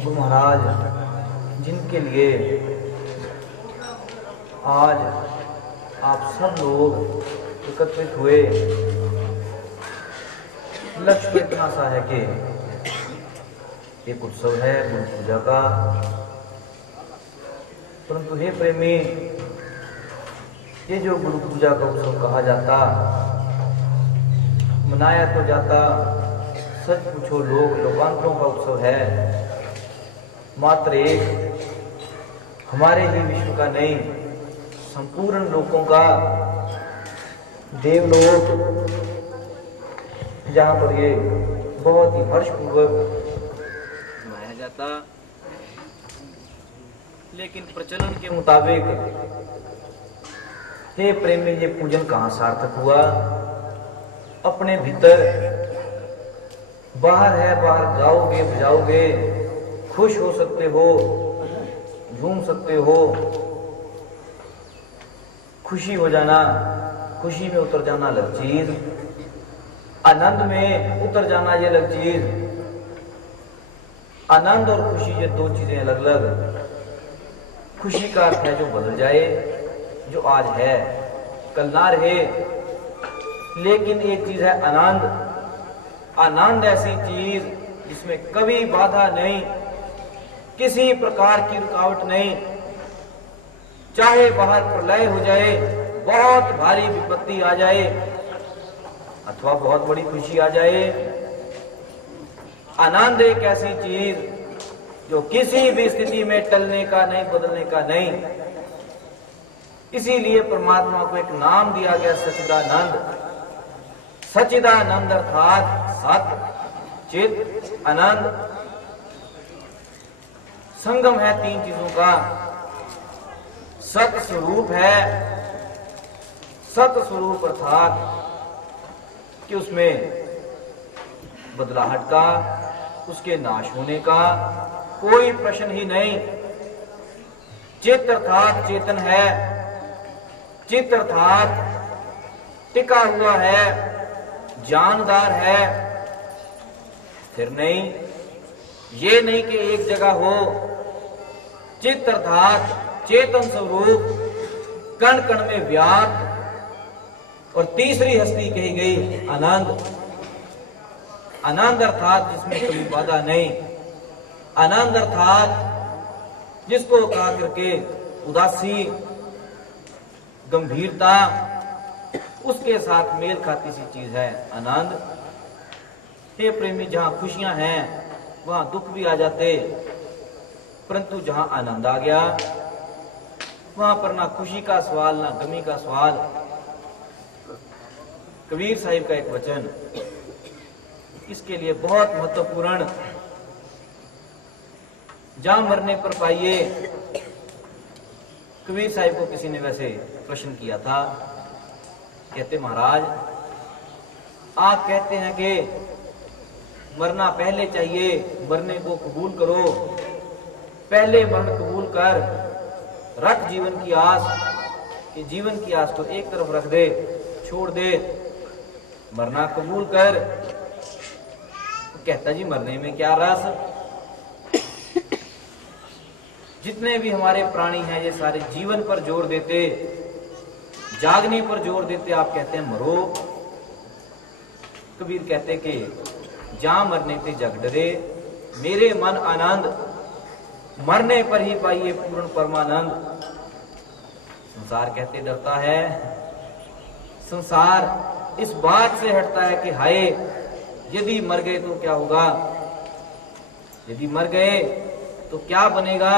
गुरु महाराज जिनके लिए आज आप सब लोग एकत्रित हुए, लक्ष्य इतना सा है कि एक उत्सव है गुरु पूजा का, परंतु हे प्रेमी, ये जो गुरु पूजा का उत्सव कहा जाता, मनाया तो जाता, सच पूछो लोक लोकांतरों का उत्सव है, मात्र एक हमारे ही विश्व का नहीं, संपूर्ण लोकों का देवलोक, जहाँ पर ये बहुत ही हर्षपूर्वक मनाया जाता। लेकिन प्रचलन के मुताबिक हे प्रेमी, ये पूजन कहाँ सार्थक हुआ? अपने भीतर बाहर है, बाहर गाओगे बजाओगे, खुश हो सकते हो, झूम सकते हो, खुशी हो जाना, खुशी में उतर जाना अलग चीज, आनंद में उतर जाना ये अलग चीज। आनंद और खुशी ये दो चीजें अलग अलग। खुशी का अर्थ है जो बदल जाए, जो आज है कल ना रहे। लेकिन एक चीज है आनंद। आनंद ऐसी चीज जिसमें कभी बाधा नहीं, किसी प्रकार की रुकावट नहीं। चाहे बाहर प्रलय हो जाए, बहुत भारी विपत्ति आ जाए, अथवा बहुत बड़ी खुशी आ जाए, आनंद एक ऐसी चीज जो किसी भी स्थिति में टलने का नहीं, बदलने का नहीं। इसीलिए परमात्मा को एक नाम दिया गया सच्चिदानंद। सच्चिदानंद अर्थात सत चित आनंद। संगम है तीन चीजों का। सत स्वरूप है, सत स्वरूप अर्थात कि उसमें बदलाहट का, उसके नाश होने का कोई प्रश्न ही नहीं। चित अर्थात चेतन है, चित अर्थात टिका हुआ है, जानदार है, स्थिर नहीं। ये नहीं कि एक जगह हो। चित अर्थात चेतन स्वरूप, कण कण में व्याप्त। और तीसरी हस्ती कही गई आनंद। आनंद अर्थात जिसमें कभी बाधा नहीं। आनंद अर्थात जिसको कहा करके उदासी, गंभीरता, उसके साथ मेल खाती सी चीज है आनंद। हे प्रेमी, जहां खुशियां हैं वहां दुख भी आ जाते, परंतु जहां आनंद आ गया वहां पर ना खुशी का सवाल, ना गमी का सवाल। कबीर साहिब का एक वचन इसके लिए बहुत महत्वपूर्ण। जहां मरने पर पाइए। कबीर साहिब को किसी ने वैसे प्रश्न किया था, कहते महाराज आप कहते हैं कि मरना पहले चाहिए, मरने को कबूल करो, पहले मरण कबूल कर, रख जीवन की आस, कि जीवन की आस को एक तरफ रख दे, छोड़ दे, मरना कबूल कर। तो कहता जी मरने में क्या रस? जितने भी हमारे प्राणी हैं ये सारे जीवन पर जोर देते, जागने पर जोर देते, आप कहते हैं मरो। कबीर कहते कि जा मरने पे जग डरे, मेरे मन आनंद, मरने पर ही पाइए पूर्ण परमानंद। संसार कहते डरता है, संसार इस बात से हटता है कि हाय यदि मर गए तो क्या होगा, यदि मर गए तो क्या बनेगा,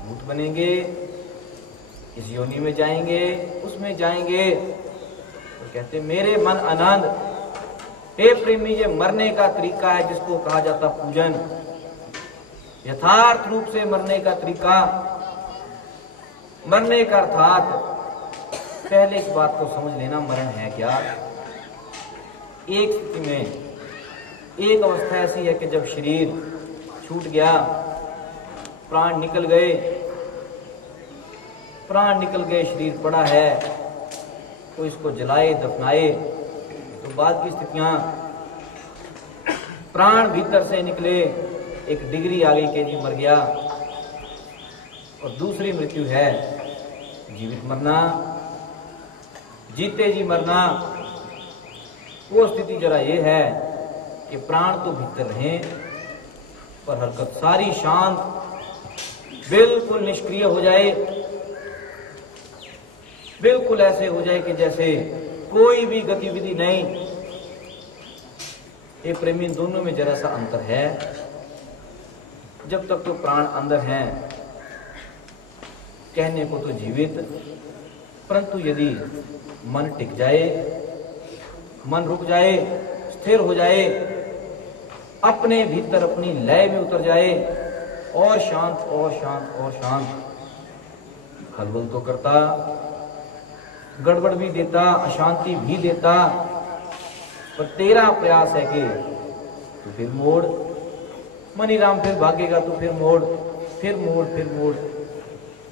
भूत बनेंगे, इस योनि में जाएंगे, उसमें जाएंगे। तो कहते मेरे मन आनंद। हे प्रेमी, ये मरने का तरीका है जिसको कहा जाता पूजन। यथार्थ रूप से मरने का तरीका, मरने का अर्थात पहले इस बात को समझ लेना, मरण है क्या। एक स्थिति में, एक अवस्था ऐसी है कि जब शरीर छूट गया, प्राण निकल गए, प्राण निकल गए, शरीर पड़ा है, कोई इसको जलाए दफनाए। तो बाद की स्थितियां, प्राण भीतर से निकले, एक डिग्री आ गई कि जी मर गया, और दूसरी मृत्यु है जीवित मरना, जीते जी मरना। वो स्थिति जरा ये है कि प्राण तो भीतर रहें पर हरकत सारी शांत, बिल्कुल निष्क्रिय हो जाए, बिल्कुल ऐसे हो जाए कि जैसे कोई भी गतिविधि नहीं। ये प्रेमी, दोनों में जरा सा अंतर है। जब तक तो प्राण अंदर हैं, कहने को तो जीवित, परंतु यदि मन टिक जाए, मन रुक जाए, स्थिर हो जाए, अपने भीतर अपनी लय में उतर जाए, और शांत और शांत और शांत, खलबल तो करता, गड़बड़ भी देता, अशांति भी देता, पर तेरा प्रयास है कि तू फिर मोड़, मनीराम फिर भागेगा, तू फिर मोड़, फिर मोड़, फिर मोड़,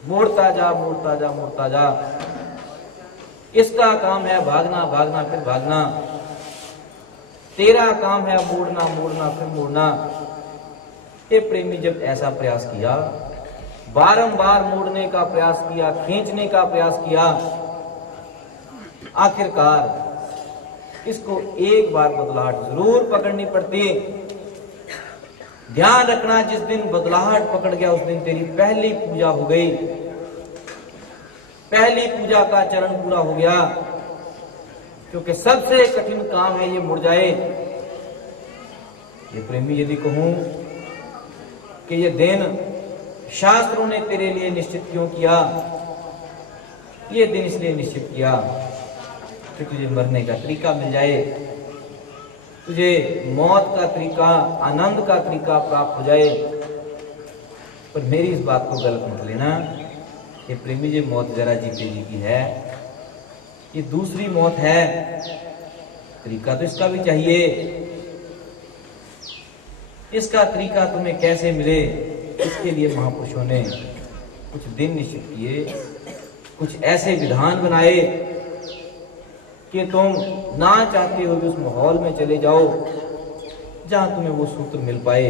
मोड़ता जा, मोड़ता जा, मोड़ता जा। इसका काम है भागना, भागना, फिर भागना। तेरा काम है मोड़ना, मोड़ना, फिर मोड़ना। ये प्रेमी जब ऐसा प्रयास किया, बारंबार मोड़ने का प्रयास किया, खींचने का प्रयास किया, आखिरकार इसको एक बार बदलाहट जरूर पकड़नी पड़ती। ध्यान रखना, जिस दिन बदलाहट पकड़ गया उस दिन तेरी पहली पूजा हो गई, पहली पूजा का चरण पूरा हो गया। क्योंकि सबसे कठिन काम है ये मुड़ जाए। ये प्रेमी, यदि कहूं कि ये दिन शास्त्रों ने तेरे लिए निश्चित क्यों किया, ये दिन इसलिए निश्चित किया कि तुझे मरने का तरीका मिल जाए, तुझे मौत का तरीका, आनंद का तरीका प्राप्त हो जाए। पर मेरी इस बात को गलत मत लेना। ये प्रेमी जी, मौत जरा जीते जी की है, ये दूसरी मौत है। तरीका तो इसका भी चाहिए। इसका तरीका तुम्हें कैसे मिले, इसके लिए महापुरुषों ने कुछ दिन निश्चित किए, कुछ ऐसे विधान बनाए कि तुम ना चाहते हो भी उस माहौल में चले जाओ जहां तुम्हें वो सूत्र मिल पाए,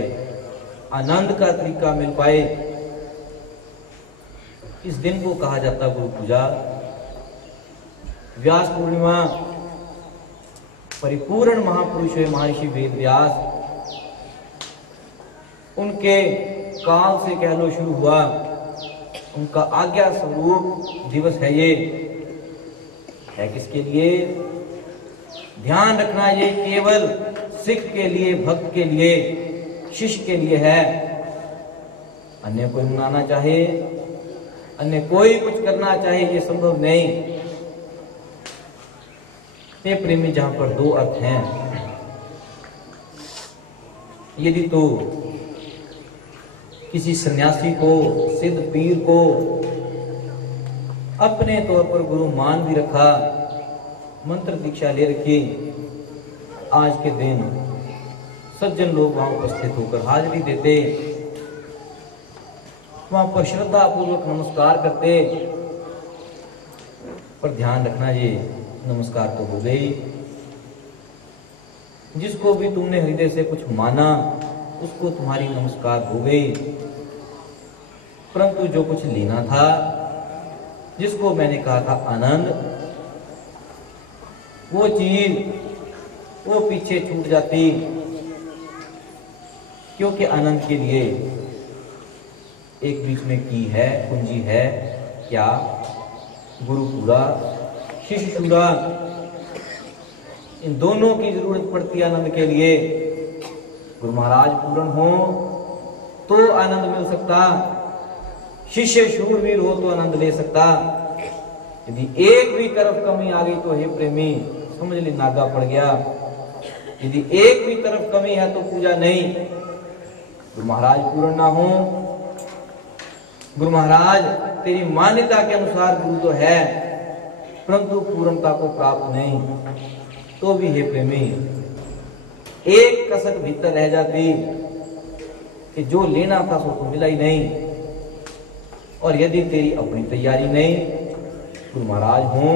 आनंद का तरीका मिल पाए। इस दिन को कहा जाता गुरु पूजा, व्यास पूर्णिमा। परिपूर्ण महापुरुष है महर्षि वेद व्यास, उनके काल से कह लो शुरू हुआ, उनका आज्ञा स्वरूप दिवस है। ये है किसके लिए? ध्यान रखना, ये केवल सिख के लिए, भक्त के लिए, शिष्य के लिए है। अन्य कोई मनाना चाहे, अन्य कोई कुछ करना चाहे, ये संभव नहीं। ये प्रेमी, जहां पर दो अर्थ हैं, यदि तो किसी सन्यासी को, सिद्ध पीर को अपने तौर पर गुरु मान भी रखा, मंत्र दीक्षा ले रखी, आज के दिन सज्जन लोग वहां उपस्थित होकर हाजिरी देते, वहां पर श्रद्धा पूर्वक नमस्कार करते। पर ध्यान रखना, ये नमस्कार तो हो गई, जिसको भी तुमने हृदय से कुछ माना उसको तुम्हारी नमस्कार हो गई, परंतु जो कुछ लेना था, जिसको मैंने कहा था आनंद, वो चीज वो पीछे छूट जाती। क्योंकि आनंद के लिए एक बीच में की है, कुंजी है, क्या? गुरु पूरा, शिष्य शूरा, इन दोनों की जरूरत पड़ती है आनंद के लिए। गुरु महाराज पूर्ण हो तो आनंद मिल सकता, शिष्य शूरवीर हो तो आनंद ले सकता। यदि एक भी तरफ कमी आ गई तो हे प्रेमी समझ ले, नागा पड़ गया। यदि एक भी तरफ कमी है तो पूजा नहीं। गुरु महाराज पूर्ण ना हो, गुरु महाराज तेरी मान्यता के अनुसार गुरु तो है, परंतु पूर्णता को प्राप्त नहीं, तो भी हे प्रेमी एक कसक भीतर रह जाती कि जो लेना था सो तो मिला ही नहीं। और यदि तेरी अपनी तैयारी नहीं, गुरु महाराज हो,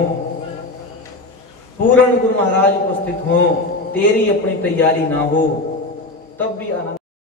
पूर्ण गुरु महाराज उपस्थित हो, तेरी अपनी तैयारी ना हो, तब भी आनंद